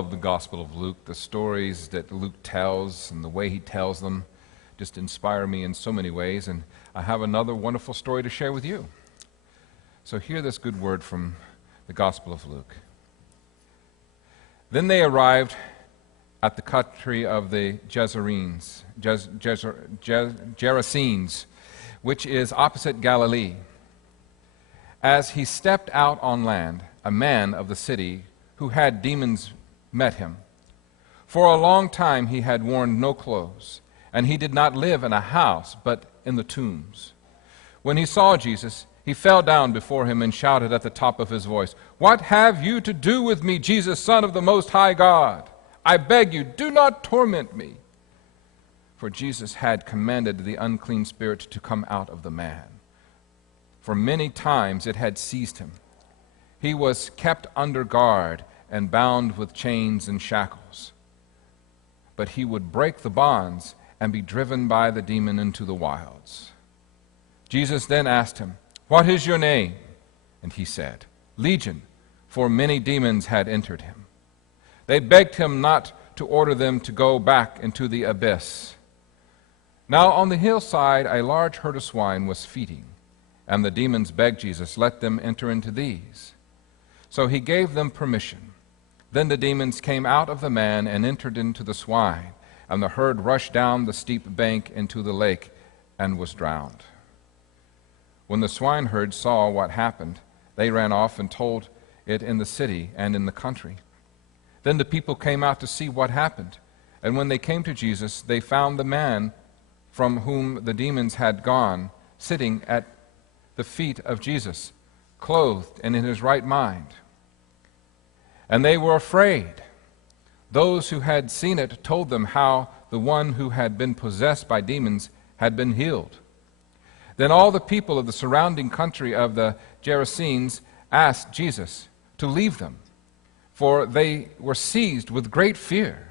Of the Gospel of Luke. The stories that Luke tells and the way he tells them just inspire me in so many ways, and I have another wonderful story to share with you. So hear this good word from the Gospel of Luke. Then they arrived at the country of the Gerasenes, which is opposite Galilee. As he stepped out on land, a man of the city who had demons met him. For a long time he had worn no clothes, and he did not live in a house, but in the tombs. When he saw Jesus, he fell down before him and shouted at the top of his voice, "What have you to do with me, Jesus, Son of the Most High God? I beg you, do not torment me." For Jesus had commanded the unclean spirit to come out of the man. For many times it had seized him. He was kept under guard and bound with chains and shackles. But he would break the bonds and be driven by the demon into the wilds. Jesus then asked him, "What is your name?" And he said, "Legion," for many demons had entered him. They begged him not to order them to go back into the abyss. Now on the hillside a large herd of swine was feeding, and the demons begged Jesus, "Let them enter into these." So he gave them permission. Then the demons came out of the man and entered into the swine, and the herd rushed down the steep bank into the lake and was drowned. When the swineherd saw what happened, they ran off and told it in the city and in the country. Then the people came out to see what happened, and when they came to Jesus, they found the man from whom the demons had gone sitting at the feet of Jesus, clothed and in his right mind. And they were afraid. Those who had seen it told them how the one who had been possessed by demons had been healed. Then all the people of the surrounding country of the Gerasenes asked Jesus to leave them, for they were seized with great fear.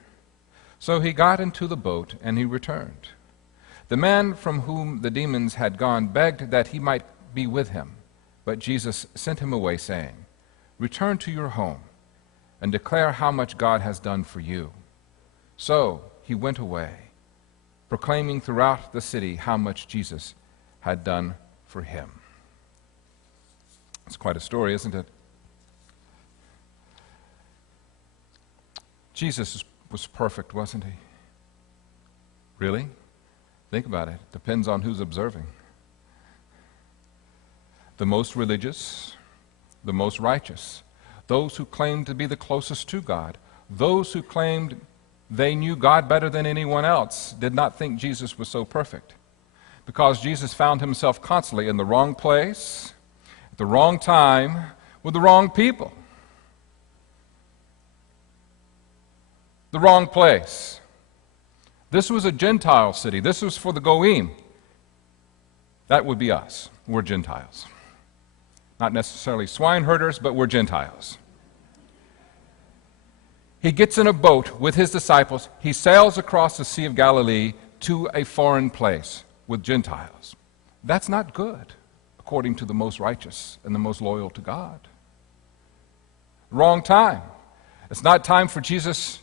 So he got into the boat and he returned. The man from whom the demons had gone begged that he might be with him, but Jesus sent him away, saying, "Return to your home and declare how much God has done for you." So he went away, proclaiming throughout the city how much Jesus had done for him. It's quite a story, isn't it? Jesus was perfect, wasn't he? Really? Think about it. Depends on who's observing. The most religious, the most righteous, those who claimed to be the closest to God, those who claimed they knew God better than anyone else, did not think Jesus was so perfect. Because Jesus found himself constantly in the wrong place, at the wrong time, with the wrong people. The wrong place. This was a Gentile city. This was for the Goyim. That would be us. We're Gentiles. Not necessarily swine herders, but we're Gentiles. He gets in a boat with his disciples. He sails across the Sea of Galilee to a foreign place with Gentiles. That's not good, according to the most righteous and the most loyal to God. Wrong time. It's not time for Jesus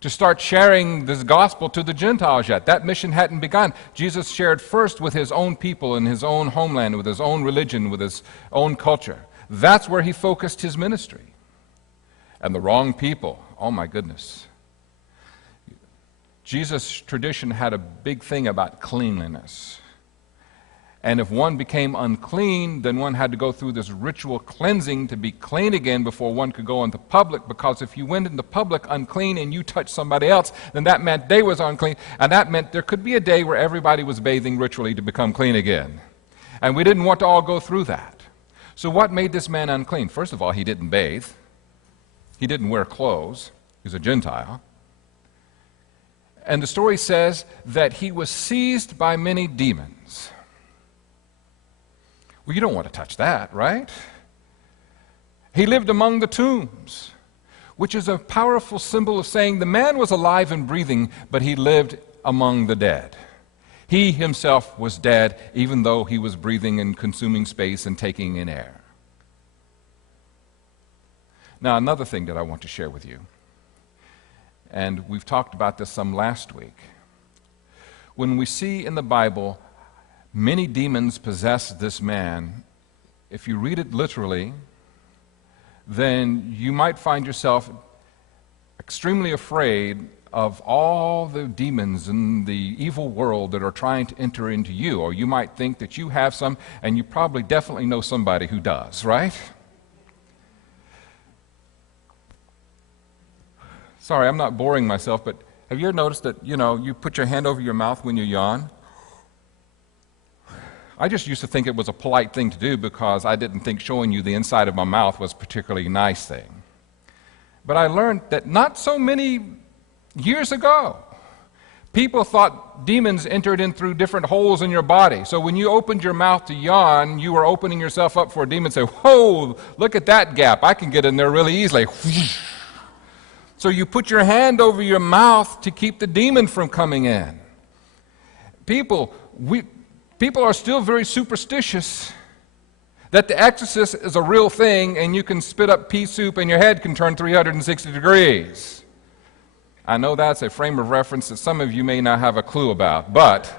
to start sharing this gospel to the Gentiles yet. That mission hadn't begun. Jesus shared first with his own people in his own homeland, with his own religion, with his own culture. That's where he focused his ministry. And the wrong people, oh my goodness. Jesus' tradition had a big thing about cleanliness. And if one became unclean, then one had to go through this ritual cleansing to be clean again before one could go into public, because if you went into public unclean and you touched somebody else, then that meant they was unclean, and that meant there could be a day where everybody was bathing ritually to become clean again. And we didn't want to all go through that. So what made this man unclean? First of all, he didn't bathe. He didn't wear clothes. He was a Gentile. And the story says that he was seized by many demons. Well, you don't want to touch that, right? He lived among the tombs, which is a powerful symbol of saying the man was alive and breathing, but he lived among the dead. He himself was dead, even though he was breathing and consuming space and taking in air. Now, another thing that I want to share with you. and we've talked about this some last week. When we see in the Bible many demons possess this man, if you read it literally, then you might find yourself extremely afraid of all the demons in the evil world that are trying to enter into you. Or you might think that you have some, and you probably definitely know somebody who does, right? Sorry, I'm not boring myself, but have you ever noticed that, you put your hand over your mouth when you yawn? I just used to think it was a polite thing to do because I didn't think showing you the inside of my mouth was a particularly nice thing. But I learned that not so many years ago, people thought demons entered in through different holes in your body. So when you opened your mouth to yawn, you were opening yourself up for a demon to say, whoa, look at that gap. I can get in there really easily. So you put your hand over your mouth to keep the demon from coming in. People are still very superstitious that the exorcist is a real thing and you can spit up pea soup and your head can turn 360 degrees. I know that's a frame of reference that some of you may not have a clue about, but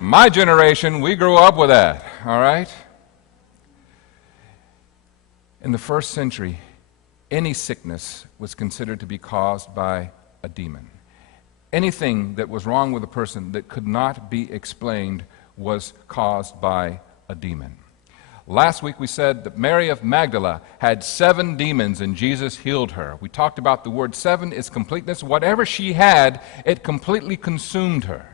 my generation, we grew up with that, all right? In the first century, any sickness was considered to be caused by a demon. Anything that was wrong with a person that could not be explained was caused by a demon. Last week we said that Mary of Magdala had 7 demons and Jesus healed her. We talked about the word 7 is completeness. Whatever she had, it completely consumed her.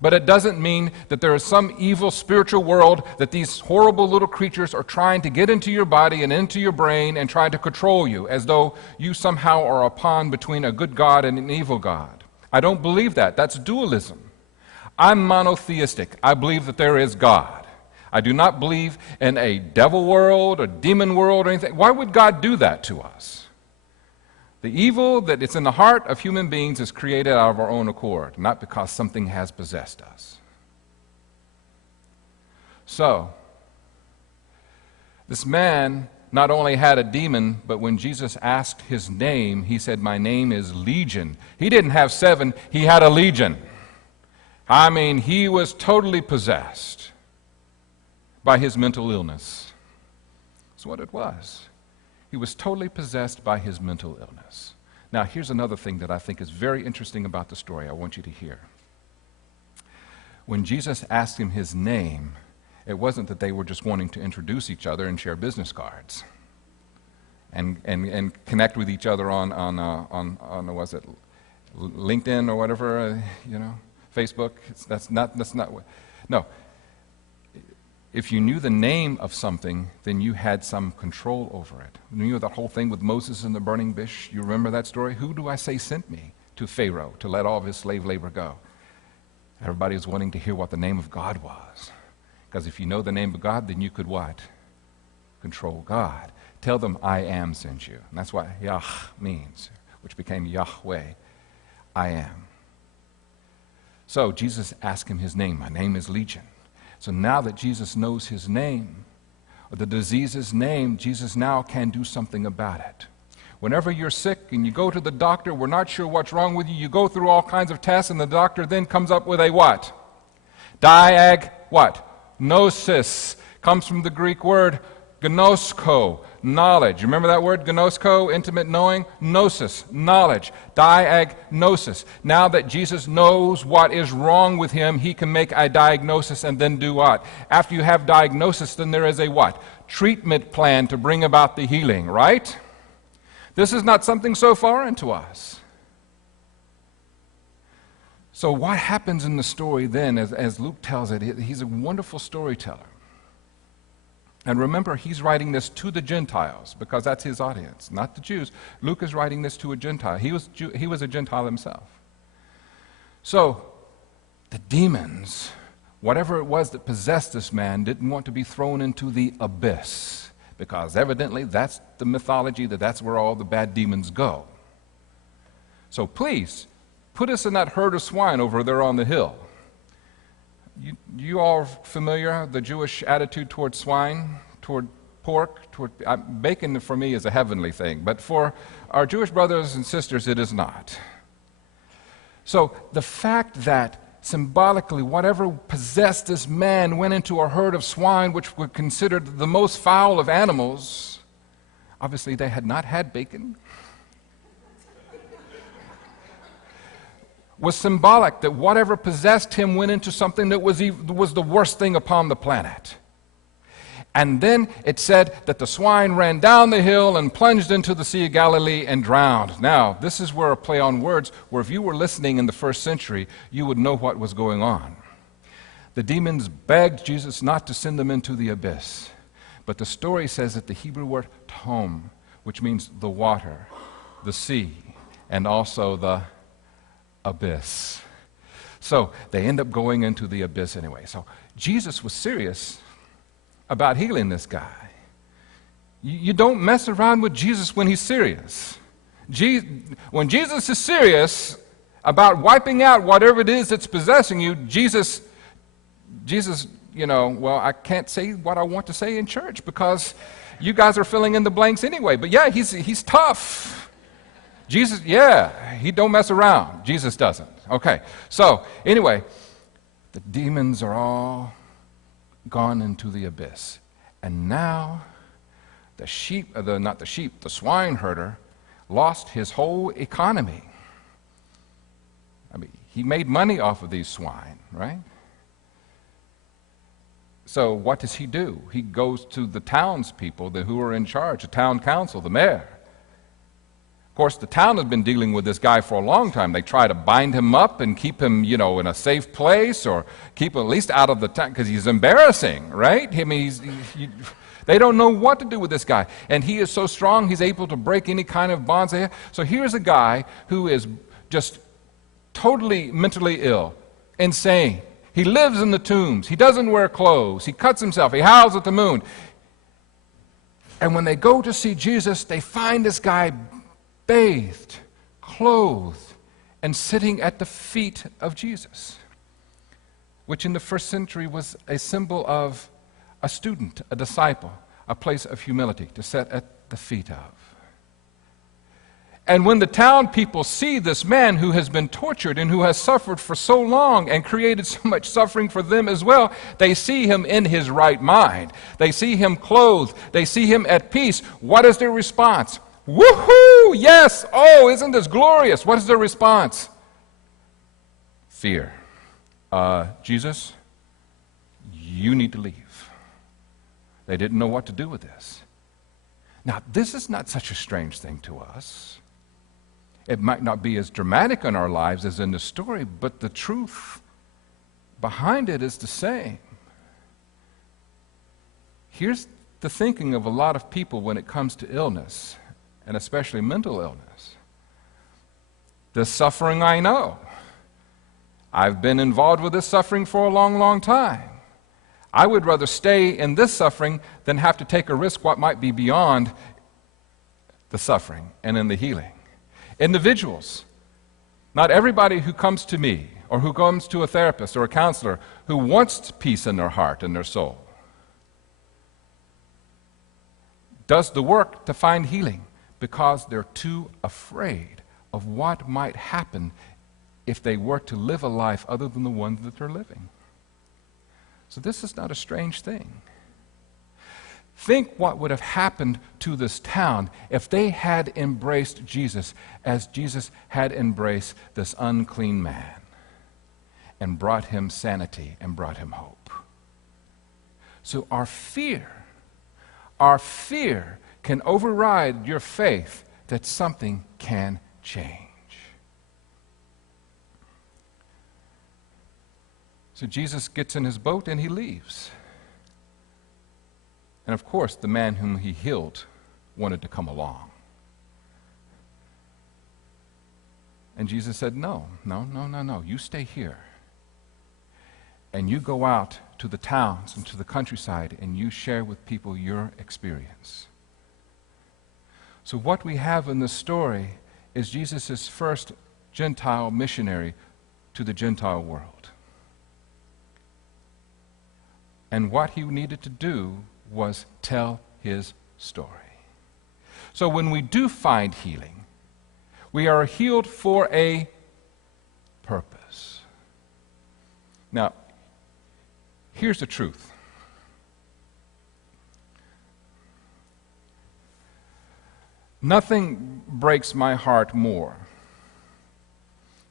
But it doesn't mean that there is some evil spiritual world that these horrible little creatures are trying to get into your body and into your brain and trying to control you, as though you somehow are a pawn between a good God and an evil God. I don't believe that. That's dualism. I'm monotheistic. I believe that there is God. I do not believe in a devil world, a demon world, or anything. Why would God do that to us? The evil that is in the heart of human beings is created out of our own accord, not because something has possessed us. So, this man not only had a demon, but when Jesus asked his name, he said, "My name is Legion." He didn't have 7, he had a legion. I mean, he was totally possessed by his mental illness. That's what it was. He was totally possessed by his mental illness. Now, here's another thing that I think is very interesting about the story I want you to hear. When Jesus asked him his name, it wasn't that they were just wanting to introduce each other and share business cards and connect with each other on was it LinkedIn or whatever, Facebook. That's not what. No. If you knew the name of something, then you had some control over it. You know that whole thing with Moses and the burning bush? You remember that story? Who do I say sent me to Pharaoh to let all of his slave labor go? Everybody was wanting to hear what the name of God was. Because if you know the name of God, then you could what? Control God. Tell them, I am sent you. And that's what Yah means, which became Yahweh. I am. So Jesus asked him his name. My name is Legion. So now that Jesus knows his name, or the disease's name, Jesus now can do something about it. Whenever you're sick and you go to the doctor, we're not sure what's wrong with you, you go through all kinds of tests, and the doctor then comes up with a what? Gnosis. Comes from the Greek word gnosko, knowledge. Remember that word, gnosko, intimate knowing? Gnosis, knowledge. Diagnosis. Now that Jesus knows what is wrong with him, he can make a diagnosis and then do what? After you have diagnosis, then there is a what? Treatment plan to bring about the healing, right? This is not something so foreign to us. So what happens in the story then, as Luke tells it, he's a wonderful storyteller. And remember, he's writing this to the Gentiles, because that's his audience, not the Jews. Luke is writing this to a Gentile. He was a Gentile himself. So, the demons, whatever it was that possessed this man, didn't want to be thrown into the abyss, because evidently that's the mythology, that's where all the bad demons go. So please, put us in that herd of swine over there on the hill. You all familiar, the Jewish attitude toward swine, toward pork. Bacon for me is a heavenly thing, but for our Jewish brothers and sisters, it is not. So the fact that symbolically whatever possessed this man went into a herd of swine, which were considered the most foul of animals, obviously they had not had bacon, was symbolic that whatever possessed him went into something that was the worst thing upon the planet. And then it said that the swine ran down the hill and plunged into the Sea of Galilee and drowned. Now, this is where a play on words, where if you were listening in the first century, you would know what was going on. The demons begged Jesus not to send them into the abyss. But the story says that the Hebrew word tom, which means the water, the sea, and also the abyss. So they end up going into the abyss anyway. So Jesus was serious about healing this guy. You don't mess around with Jesus when he's serious. When Jesus is serious about wiping out whatever it is that's possessing you, Jesus, well, I can't say what I want to say in church because you guys are filling in the blanks anyway. But yeah, he's tough. Jesus, yeah, he don't mess around. Jesus doesn't. Okay, so anyway, the demons are all gone into the abyss. And now the swine herder lost his whole economy. I mean, he made money off of these swine, right? So what does he do? He goes to the townspeople who are in charge, the town council, the mayor. Of course, the town has been dealing with this guy for a long time. They try to bind him up and keep him, in a safe place, or keep him at least out of the town, because he's embarrassing, right? I mean, they don't know what to do with this guy. And he is so strong, he's able to break any kind of bonds. So here's a guy who is just totally mentally ill, insane. He lives in the tombs. He doesn't wear clothes. He cuts himself. He howls at the moon. And when they go to see Jesus, they find this guy bathed, clothed, and sitting at the feet of Jesus, which in the first century was a symbol of a student, a disciple, a place of humility to sit at the feet of. And when the town people see this man who has been tortured and who has suffered for so long and created so much suffering for them as well, they see him in his right mind. They see him clothed. They see him at peace. What is their response? Woohoo! Yes! Oh, isn't this glorious? What is their response? Fear. Jesus, you need to leave. They didn't know what to do with this. Now, this is not such a strange thing to us. It might not be as dramatic in our lives as in the story, but the truth behind it is the same. Here's the thinking of a lot of people when it comes to illness, and especially mental illness. This suffering I know. I've been involved with this suffering for a long, long time. I would rather stay in this suffering than have to take a risk what might be beyond the suffering and in the healing. Individuals. Not everybody who comes to me or who comes to a therapist or a counselor who wants peace in their heart and their soul does the work to find healing, because they're too afraid of what might happen if they were to live a life other than the one that they're living. So this is not a strange thing. Think what would have happened to this town if they had embraced Jesus as Jesus had embraced this unclean man and brought him sanity and brought him hope. So our fear can override your faith that something can change. So Jesus gets in his boat and he leaves. And of course, the man whom he healed wanted to come along. And Jesus said, no, you stay here. And you go out to the towns and to the countryside and you share with people your experience. So what we have in this story is Jesus' first Gentile missionary to the Gentile world. And what he needed to do was tell his story. So when we do find healing, we are healed for a purpose. Now, here's the truth. Nothing breaks my heart more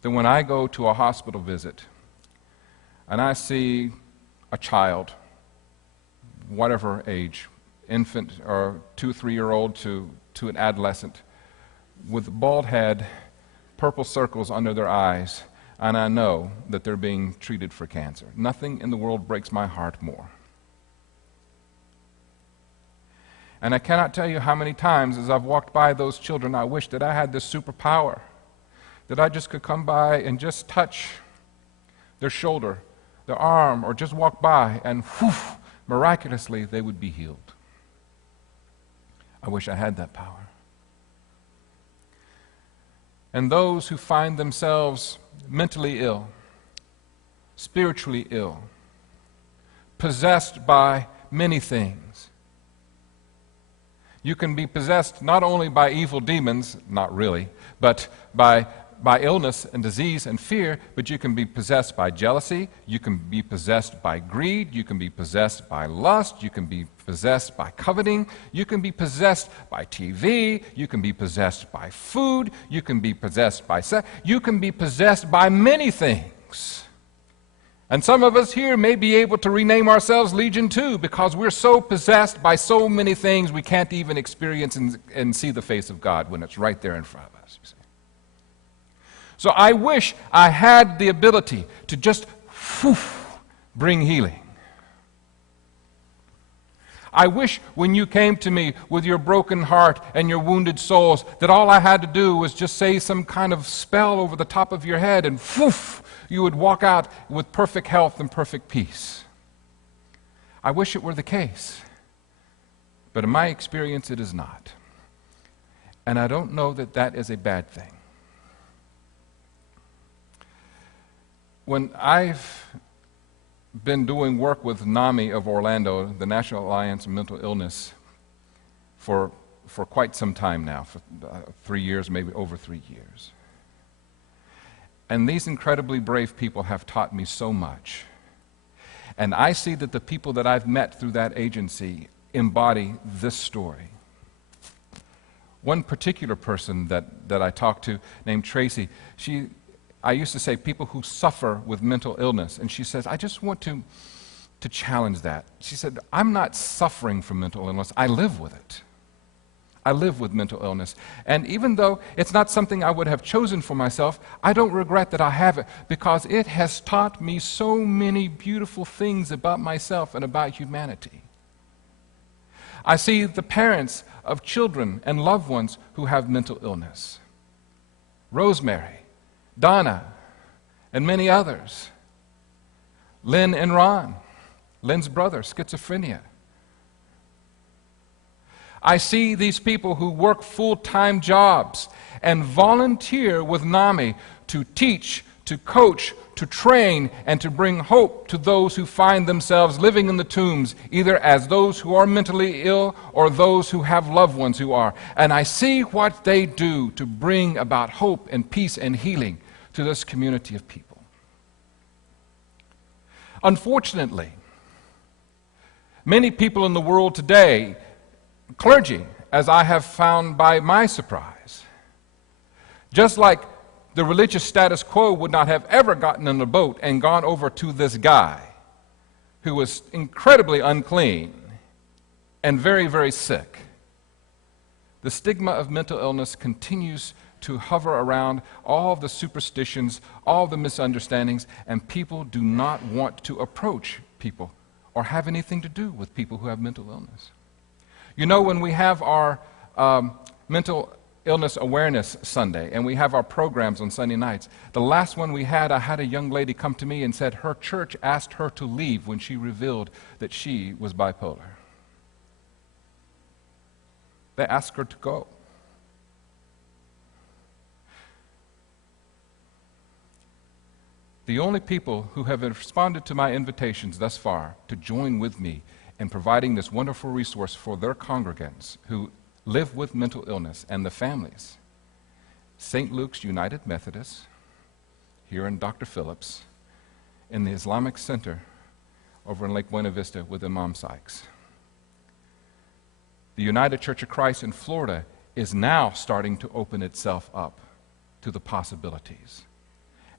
than when I go to a hospital visit and I see a child, whatever age, infant or 2, 3-year-old to an adolescent, with a bald head, purple circles under their eyes, and I know that they're being treated for cancer. Nothing in the world breaks my heart more. And I cannot tell you how many times as I've walked by those children, I wish that I had this superpower, that I just could come by and just touch their shoulder, their arm, or just walk by, and whew, miraculously they would be healed. I wish I had that power. And those who find themselves mentally ill, spiritually ill, possessed by many things. You can be possessed not only by evil demons, not really, but by illness and disease and fear, but you can be possessed by jealousy, you can be possessed by greed, you can be possessed by lust, you can be possessed by coveting, you can be possessed by TV, you can be possessed by food, you can be possessed by sex, you can be possessed by many things. And some of us here may be able to rename ourselves Legion 2 because we're so possessed by so many things we can't even experience and see the face of God when it's right there in front of us. You see. So I wish I had the ability to just bring healing. I wish when you came to me with your broken heart and your wounded souls that all I had to do was just say some kind of spell over the top of your head and you would walk out with perfect health and perfect peace. I wish it were the case. But in my experience, it is not. And I don't know that that is a bad thing. When I've been doing work with NAMI of Orlando, the National Alliance on Mental Illness, for quite some time now, for 3 years, maybe over 3 years. And these incredibly brave people have taught me so much. And I see that the people that I've met through that agency embody this story. One particular person that I talked to, named Tracy, I used to say people who suffer with mental illness, and she says, I just want to challenge that. She said, I'm not suffering from mental illness, I live with it. I live with mental illness. And even though it's not something I would have chosen for myself, I don't regret that I have it because it has taught me so many beautiful things about myself and about humanity. I see the parents of children and loved ones who have mental illness. Rosemary, Donna, and many others. Lynn and Ron, Lynn's brother, schizophrenia. I see these people who work full-time jobs and volunteer with NAMI to teach, to coach, to train, and to bring hope to those who find themselves living in the tombs, either as those who are mentally ill or those who have loved ones who are. And I see what they do to bring about hope and peace and healing to this community of people. Unfortunately, many people in the world today, clergy, as I have found by my surprise, just like the religious status quo would not have ever gotten in a boat and gone over to this guy who was incredibly unclean and very, very sick. The stigma of mental illness continues to hover around all the superstitions, all the misunderstandings, and people do not want to approach people or have anything to do with people who have mental illness. You know, when we have our Mental Illness Awareness Sunday and we have our programs on Sunday nights, the last one we had, I had a young lady come to me and said her church asked her to leave when she revealed that she was bipolar. They asked her to go. The only people who have responded to my invitations thus far to join with me in providing this wonderful resource for their congregants who live with mental illness and the families. St. Luke's United Methodist, here in Dr. Phillips, in the Islamic Center over in Lake Buena Vista with Imam Sykes. The United Church of Christ in Florida is now starting to open itself up to the possibilities.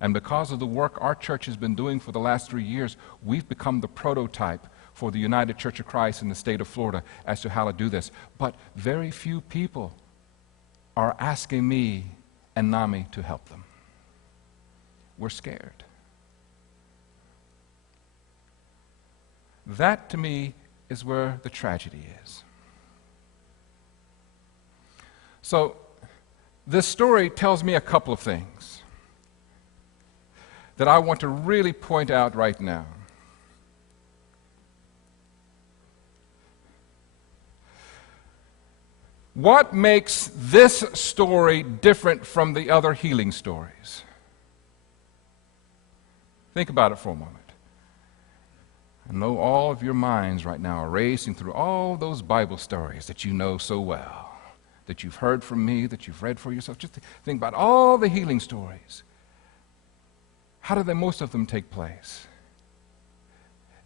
And because of the work our church has been doing for the last 3 years, we've become the prototype for the United Church of Christ in the state of Florida as to how to do this. But very few people are asking me and NAMI to help them. We're scared. That, to me, is where the tragedy is. So, this story tells me a couple of things that I want to really point out right now. What makes this story different from the other healing stories? Think about it for a moment. I know all of your minds right now are racing through all those Bible stories that you know so well, that you've heard from me, that you've read for yourself. Just think about all the healing stories. How do most of them take place?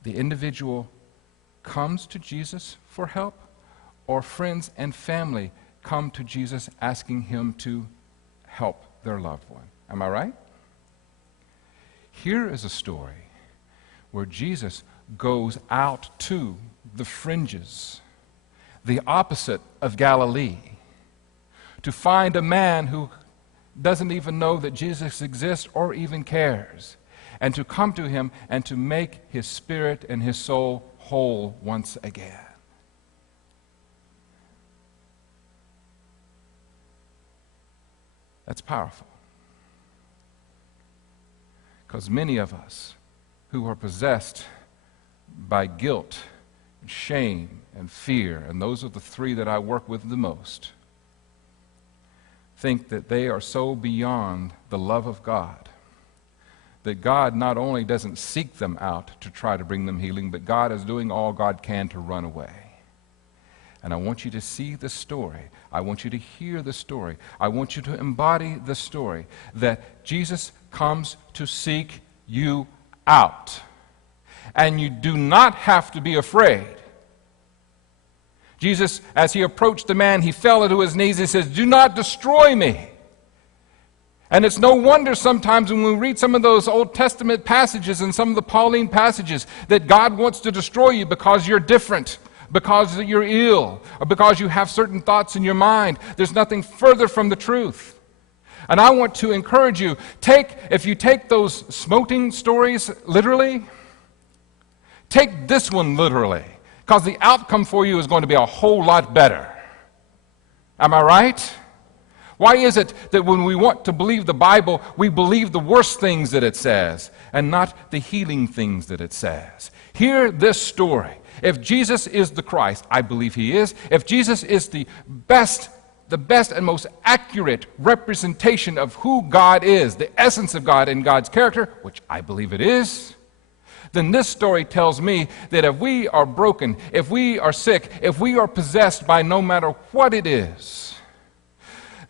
The individual comes to Jesus for help, or friends and family come to Jesus asking him to help their loved one. Am I right? Here is a story where Jesus goes out to the fringes, the opposite of Galilee, to find a man who doesn't even know that Jesus exists or even cares, and to come to him and to make his spirit and his soul whole once again. That's powerful. Because many of us who are possessed by guilt, and shame, and fear, and those are the three that I work with the most, think that they are so beyond the love of God that God not only doesn't seek them out to try to bring them healing, but God is doing all God can to run away. And I want you to see the story. I want you to hear the story. I want you to embody the story that Jesus comes to seek you out. And you do not have to be afraid. Jesus, as he approached the man, he fell to his knees. He says, "Do not destroy me." And it's no wonder sometimes when we read some of those Old Testament passages and some of the Pauline passages that God wants to destroy you because you're different, because you're ill, or because you have certain thoughts in your mind. There's nothing further from the truth. And I want to encourage you, if you take those smoting stories literally, take this one literally, because the outcome for you is going to be a whole lot better. Am I right? Why is it that when we want to believe the Bible, we believe the worst things that it says and not the healing things that it says? Hear this story. If Jesus is the Christ, I believe he is. If Jesus is the best and most accurate representation of who God is, the essence of God and God's character, which I believe it is, then this story tells me that if we are broken, if we are sick, if we are possessed by no matter what it is,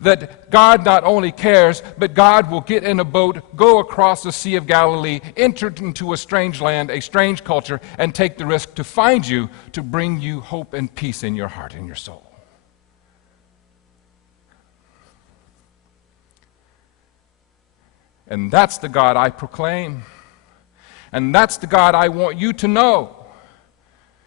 that God not only cares, but God will get in a boat, go across the Sea of Galilee, enter into a strange land, a strange culture, and take the risk to find you, to bring you hope and peace in your heart and your soul. And that's the God I proclaim. And that's the God I want you to know.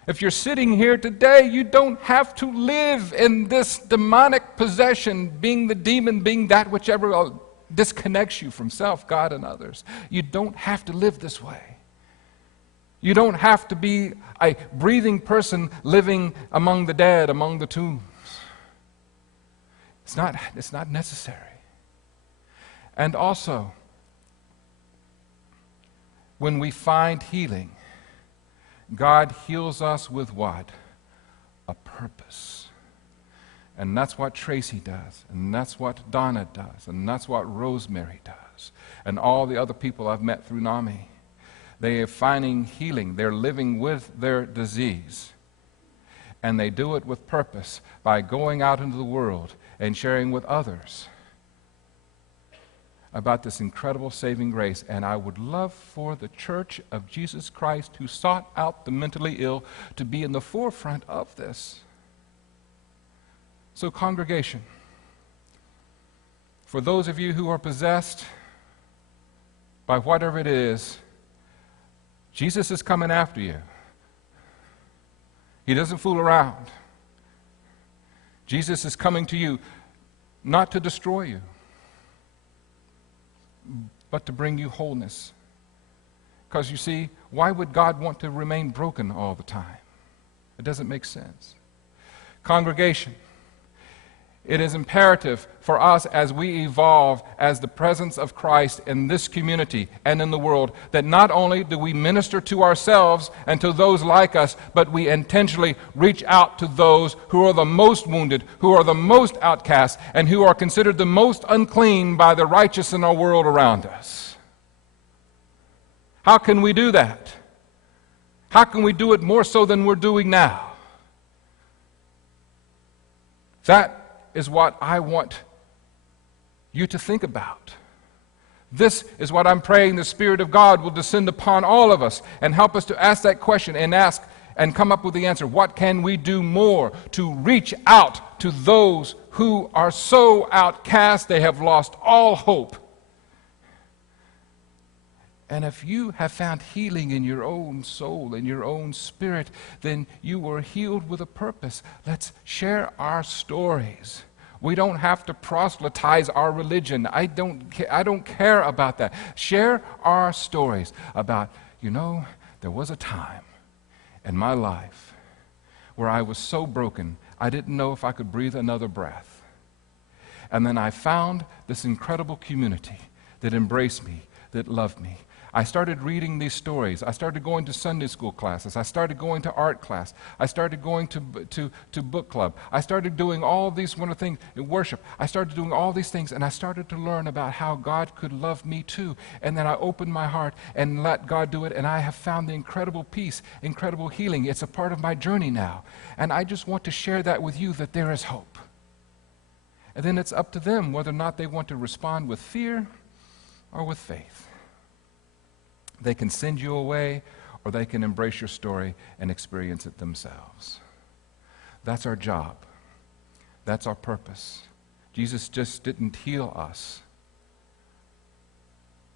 If you're sitting here today, you don't have to live in this demonic possession, being the demon, being that whichever disconnects you from self, God, and others. You don't have to live this way. You don't have to be a breathing person living among the dead, among the tombs. It's not necessary. And also, when we find healing, God heals us with what? A purpose. And that's what Tracy does, and that's what Donna does, and that's what Rosemary does, and all the other people I've met through NAMI. They are finding healing. They're living with their disease. And they do it with purpose by going out into the world and sharing with others about this incredible saving grace. And I would love for the Church of Jesus Christ, who sought out the mentally ill, to be in the forefront of this. So, congregation, for those of you who are possessed by whatever it is, Jesus is coming after you. He doesn't fool around. Jesus is coming to you not to destroy you, but to bring you wholeness. Because you see, why would God want to remain broken all the time? It doesn't make sense. Congregation, it is imperative for us as we evolve as the presence of Christ in this community and in the world, that not only do we minister to ourselves and to those like us, but we intentionally reach out to those who are the most wounded, who are the most outcast, and who are considered the most unclean by the righteous in our world around us. How can we do that? How can we do it more so than we're doing now? That is what I want you to think about. This is what I'm praying the Spirit of God will descend upon all of us and help us to ask that question and ask and come up with the answer. What can we do more to reach out to those who are so outcast they have lost all hope? And if you have found healing in your own soul, in your own spirit, then you were healed with a purpose. Let's share our stories. We don't have to proselytize our religion. I don't care about that. Share our stories about, there was a time in my life where I was so broken, I didn't know if I could breathe another breath. And then I found this incredible community that embraced me, that loved me. I started reading these stories. I started going to Sunday school classes. I started going to art class. I started going to book club. I started doing all these wonderful things in worship. I started doing all these things, and I started to learn about how God could love me too. And then I opened my heart and let God do it, and I have found the incredible peace, incredible healing. It's a part of my journey now. And I just want to share that with you, that there is hope. And then it's up to them whether or not they want to respond with fear or with faith. They can send you away, or they can embrace your story and experience it themselves. That's our job. That's our purpose. Jesus just didn't heal us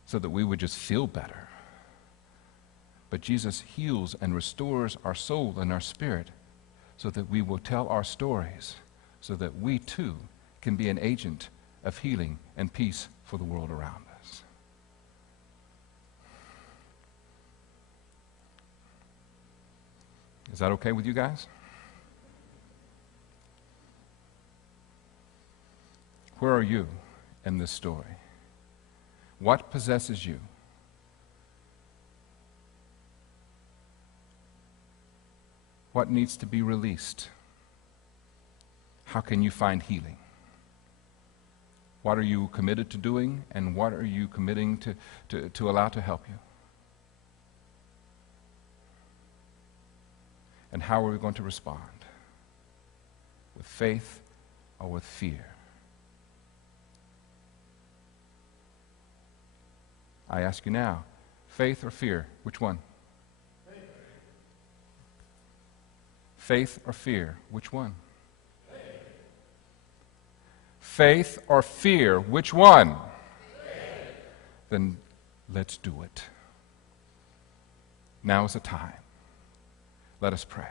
so that we would just feel better. But Jesus heals and restores our soul and our spirit so that we will tell our stories, so that we too can be an agent of healing and peace for the world around us. Is that okay with you guys? Where are you in this story? What possesses you? What needs to be released? How can you find healing? What are you committed to doing, and what are you committing to allow to help you? And how are we going to respond? With faith or with fear? I ask you now, faith or fear? Which one? Faith or fear? Which one? Faith or fear? Which one? Then let's do it. Now is the time. Let us pray.